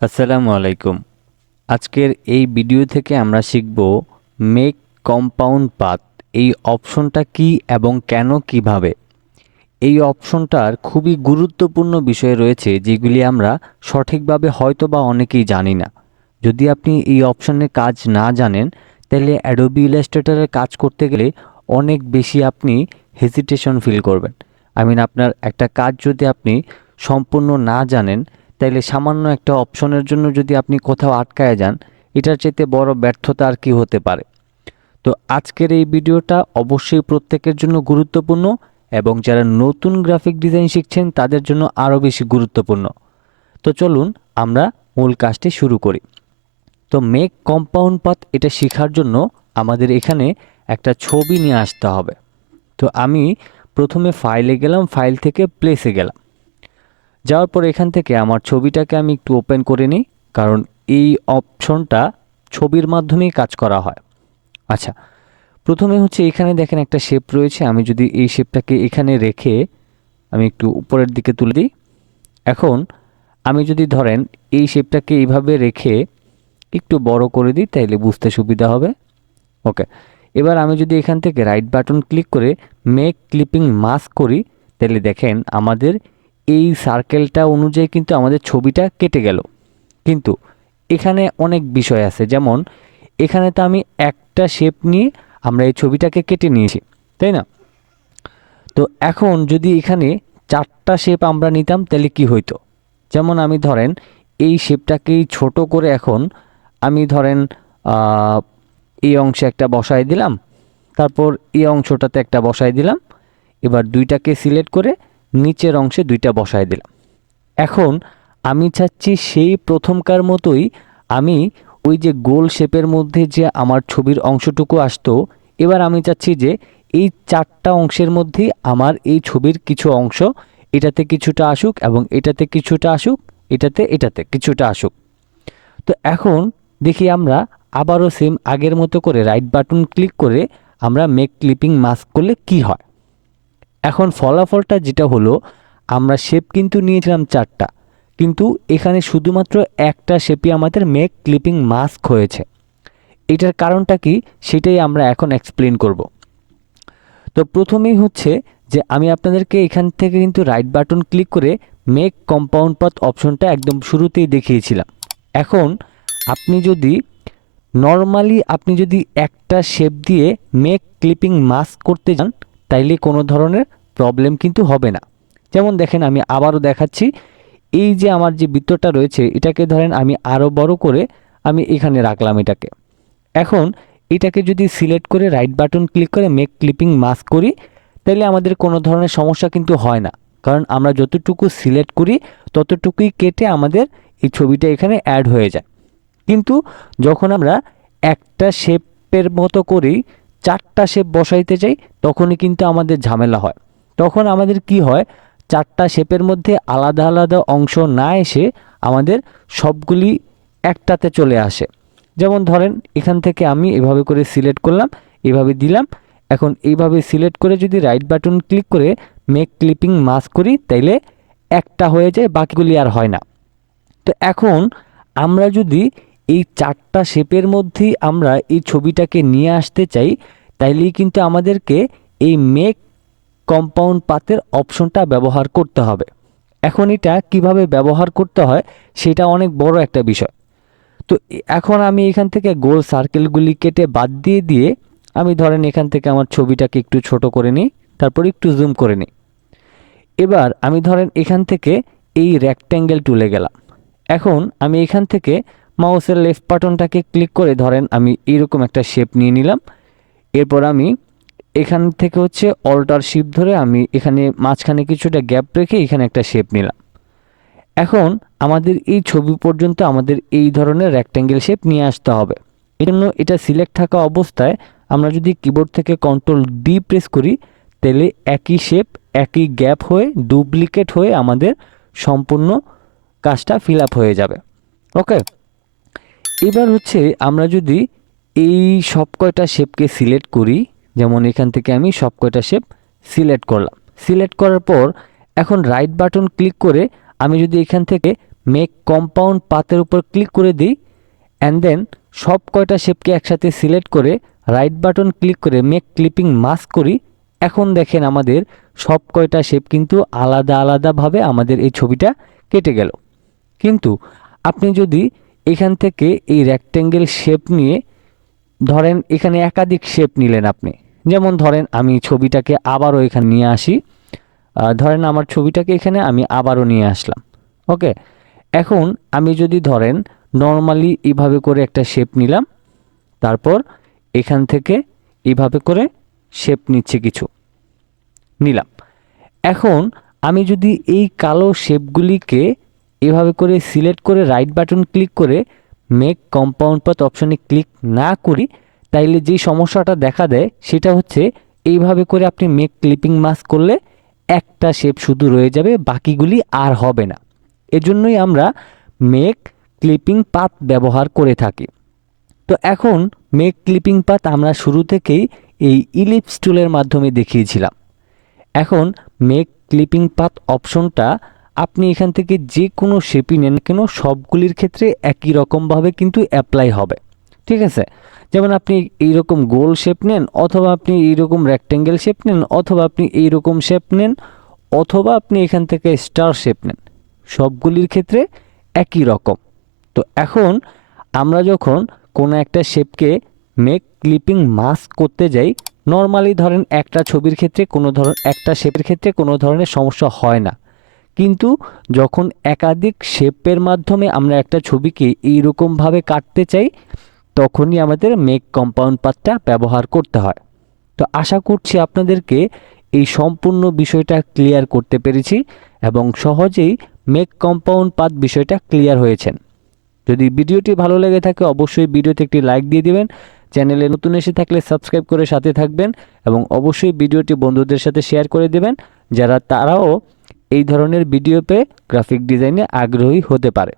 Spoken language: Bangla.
আসসালামু আলাইকুম। আজকের এই ভিডিও থেকে আমরা শিখব মেক কম্পাউন্ড পাথ এই অপশনটা কি এবং কেন কিভাবে। এই অপশনটার খুবই গুরুত্বপূর্ণ বিষয় রয়েছে যেগুলি আমরা সঠিকভাবে হয়তোবা অনেকেই জানি না। যদি আপনি এই অপশনের কাজ না জানেন তাহলে অ্যাডোবি ইলাস্ট্রেটরের কাজ করতে গেলে অনেক বেশি আপনি হেজিটেশন ফিল করবেন। আপনার একটা কাজ যদি আপনি সম্পূর্ণ না জানেন তাইলে সামান্য একটা অপশনের জন্য যদি আপনি কোথাও আটকায় যান, এটার চাইতে বড় ব্যর্থতা আর কি হতে পারে। তো আজকের এই ভিডিওটা অবশ্যই প্রত্যেকের জন্য গুরুত্বপূর্ণ এবং যারা নতুন গ্রাফিক ডিজাইন শিখছেন তাদের জন্য আরও বেশি গুরুত্বপূর্ণ। তো চলুন আমরা মূল কাজটি শুরু করি। তো মেক কম্পাউন্ড পাথ এটা শেখার জন্য আমাদের এখানে একটা ছবি নিয়ে আসতে হবে। তো আমি প্রথমে ফাইলে গেলাম, ফাইল থেকে প্লেসে গেলাম। যাওয়ার পর এখান থেকে আমার ছবিটাকে আমি একটু ওপেন করে নিই, কারণ এই অপশনটা ছবির মাধ্যমেই কাজ করা হয়। আচ্ছা, প্রথমে হচ্ছে এখানে দেখেন একটা শেপ রয়েছে। আমি যদি এই শেপটাকে এখানে রেখে আমি একটু উপরের দিকে তুলে দিই। এখন আমি যদি ধরেন এই শেপটাকে এইভাবে রেখে একটু বড় করে দিই তাইলে বুঝতে সুবিধা হবে। ওকে, এবার আমি যদি এখান থেকে রাইট বাটন ক্লিক করে মেক ক্লিপিং মাস্ক করি তাহলে দেখেন আমাদের এই সার্কেলটা অনুযায়ী কিন্তু আমাদের ছবিটা কেটে গেল। কিন্তু এখানে অনেক বিষয় আছে, যেমন এখানে তো আমি একটা শেপ নিয়ে আমরা এই ছবিটাকে কেটে নিয়েছি, তাই না? তো এখন যদি এখানে চারটা শেপ আমরা নিতাম তাহলে কি হইতো? যেমন আমি ধরেন এই শেপটাকেই ছোট করে এখন আমি ধরেন আহ, এই অংশে একটা বসায় দিলাম, তারপর এই অংশটাতে একটা বসায় দিলাম, এবার দুইটাকে সিলেক্ট করে নিচের অংশে দুইটা বসায় দিলাম। এখন আমি চাচ্ছি সেই প্রথমকার মতোই আমি ওই যে গোল শেপের মধ্যে যে আমার ছবির অংশটুকু আসতো, এবার আমি চাচ্ছি যে এই চারটা অংশের মধ্যে আমার এই ছবির কিছু অংশ এটাতে কিছুটা আসুক এবং এটাতে কিছুটা আসুক, এটাতে কিছুটা আসুক। তো এখন দেখি আমরা আবারও সেম আগের মতো করে রাইট বাটন ক্লিক করে আমরা মেক ক্লিপিং মাস্ক করলে কি হয়। এখন ফলাফলটা যেটা হলো, আমরা শেপ কিন্তু নিয়েছিলাম চারটা, কিন্তু এখানে শুধুমাত্র একটা শেপই আমাদের মেক ক্লিপিং মাস্ক হয়েছে। এটার কারণটা কি সেটাই আমরা এখন এক্সপ্লেন করব। তো প্রথমেই হচ্ছে যে আমি আপনাদেরকে এখান থেকে কিন্তু রাইট বাটন ক্লিক করে মেক কম্পাউন্ড পাথ অপশনটা একদম শুরুতেই দেখিয়েছিলাম। এখন আপনি যদি নর্মালি আপনি যদি একটা শেপ দিয়ে মেক ক্লিপিং মাস্ক করতে যান তাইলে কোনো ধরনের প্রবলেম কিন্তু হবে না। যেমন দেখেন আমি আবারও দেখাচ্ছি, এই যে আমার যে বৃত্তটা রয়েছে এটাকে ধরেন আমি আরও বড় করে আমি এখানে রাখলাম এটাকে। এখন এটাকে যদি সিলেক্ট করে রাইট বাটন ক্লিক করে মেক ক্লিপিং মাস্ক করি তাহলে আমাদের কোনো ধরনের সমস্যা কিন্তু হয় না, কারণ আমরা যতটুকু সিলেক্ট করি ততটুকুই কেটে আমাদের এই ছবিটা এখানে অ্যাড হয়ে যায়। কিন্তু যখন আমরা একটা শেপের মতো করেই চারটা শেপ বসাইতে চাই তখনই কিন্তু আমাদের ঝামেলা হয়। তখন আমাদের কি হয়, চারটা শেপের মধ্যে আলাদা আলাদা অংশ না এসে আমাদের সবগুলি একটাতে চলে আসে। যেমন ধরেন এখান থেকে আমি এভাবে করে সিলেক্ট করলাম, এভাবে দিলাম। এখন এইভাবে সিলেক্ট করে যদি রাইট বাটন ক্লিক করে মেক ক্লিপিং মাস্ক করি তাইলে একটা হয়ে যায়, বাকিগুলি আর হয় না। তো এখন আমরা যদি এই চারটা শেপের মধ্যেই আমরা এই ছবিটাকে নিয়ে আসতে চাই তাইলেই কিন্তু আমাদেরকে এই মেক কম্পাউন্ড পাথের অপশনটা ব্যবহার করতে হবে। এখন এটা কিভাবে ব্যবহার করতে হয় সেটা অনেক বড় একটা বিষয়। তো এখন আমি এখান থেকে গোল সার্কেলগুলি কেটে বাদ দিয়ে দিয়ে আমি ধরেন এখান থেকে আমার ছবিটাকে একটু ছোট করে নিই, তারপর একটু জুম করে নিই। এবার আমি ধরেন এখান থেকে এই রেক্ট্যাঙ্গেল টুলে গেলাম। এখন আমি এখান থেকে মাউসের লেফট বাটনটাকে ক্লিক করে ধরেন আমি এরকম একটা শেপ নিয়ে নিলাম। এরপর আমি এখান থেকে হচ্ছে অল্টার শিফট ধরে আমি এখানে মাঝখানে কিছুটা গ্যাপ রেখে এখানে একটা শেপ নিলাম। এখন আমাদের এই ছবি পর্যন্ত আমাদের এই ধরনের রেক্ট্যাঙ্গেল শেপ নিয়ে আসতে হবে। এই জন্য এটা সিলেক্ট থাকা অবস্থায় আমরা যদি কিবোর্ড থেকে কন্ট্রোল ডি প্রেস করি তাহলে একই শেপ একই গ্যাপ হয়ে ডুপ্লিকেট হয়ে আমাদের সম্পূর্ণ কাজটা ফিল আপ হয়ে যাবে। ওকে, এবার হচ্ছে আমরা যদি এই সব কয়টা শেপকে সিলেক্ট করি, যেমন এখান থেকে আমি সব কয়টা শেপ সিলেক্ট করলাম। সিলেক্ট করার পর এখন রাইট বাটন ক্লিক করে আমি যদি এখান থেকে মেক কম্পাউন্ড পাথের উপর ক্লিক করে দিই অ্যান্ড দেন সব কয়টা শেপকে একসাথে সিলেক্ট করে রাইট বাটন ক্লিক করে মেক ক্লিপিং মাস্ক করি। এখন দেখেন আমাদের সব কয়টা শেপ কিন্তু আলাদা আলাদাভাবে আমাদের এই ছবিটা কেটে গেল। কিন্তু আপনি যদি এখান থেকে এই রেক্ট্যাঙ্গেল শেপ নিয়ে ধরেন এখানে একাধিক শেপ নিলেন আপনি, যেমন ধরেন আমি ছবিটাকে আবারও এখানে নিয়ে আসি, ধরেন আমার ছবিটাকে এখানে আমি আবারও নিয়ে আসলাম। ওকে, এখন আমি যদি ধরেন নর্মালি এইভাবে করে একটা শেপ নিলাম, তারপর এখান থেকে এইভাবে করে শেপ নিচ্ছে কিছু নিলাম। এখন আমি যদি এই কালো শেপগুলিকে এভাবে করে সিলেক্ট করে রাইট বাটন ক্লিক করে মেক কম্পাউন্ড পাথ অপশনে ক্লিক না করি, তাইলে যেই সমস্যাটা দেখা দেয় সেটা হচ্ছে এইভাবে করে আপনি মেক ক্লিপিং মাস্ক করলে একটা শেপ শুধু রয়ে যাবে, বাকিগুলি আর হবে না। এজন্যই আমরা মেক ক্লিপিং পাথ ব্যবহার করে থাকি। তো এখন মেক ক্লিপিং পাথ আমরা শুরু থেকেই এই ইলিপস টুলের মাধ্যমে দেখিয়েছিলাম। এখন মেক ক্লিপিং পাথ অপশনটা আপনি এখান থেকে যে কোনো শেপই নেন কেন সবগুলির ক্ষেত্রে একই রকমভাবে কিন্তু অ্যাপ্লাই হবে, ঠিক আছে? যেমন আপনি এইরকম গোল শেপ নেন, অথবা আপনি এইরকম রেক্ট্যাঙ্গেল শেপ নেন, অথবা আপনি এইরকম শেপ নেন, অথবা আপনি এখান থেকে স্টার শেপ নেন, সবগুলির ক্ষেত্রে একই রকম। তো এখন আমরা যখন কোনো একটা শেপকে মেক ক্লিপিং মাস্ক করতে যাই, নর্মালি ধরেন একটা ছবির ক্ষেত্রে একটা শেপের ক্ষেত্রে কোনো ধরনের সমস্যা হয় না, কিন্তু যখন একাধিক শেপের মাধ্যমে আমরা একটা ছবিকে এইরকমভাবে কাটতে চাই, তখনই আমাদের মেক কম্পাউন্ড পাথটা ব্যবহার করতে হয়। তো আশা করছি আপনাদেরকে এই সম্পূর্ণ বিষয়টা ক্লিয়ার করতে পেরেছি এবং সহজেই মেক কম্পাউন্ড পাথ বিষয়টা ক্লিয়ার হয়েছেন। যদি ভিডিওটি ভালো লেগে থাকে অবশ্যই ভিডিওতে একটি লাইক দিয়ে দিবেন, চ্যানেলে নতুন এসে থাকলে সাবস্ক্রাইব করে সাথে থাকবেন এবং অবশ্যই ভিডিওটি বন্ধুদের সাথে শেয়ার করে দেবেন যারা তারাও এই ধরনের ভিডিও পেয়ে গ্রাফিক ডিজাইনে আগ্রহী হতে পারে।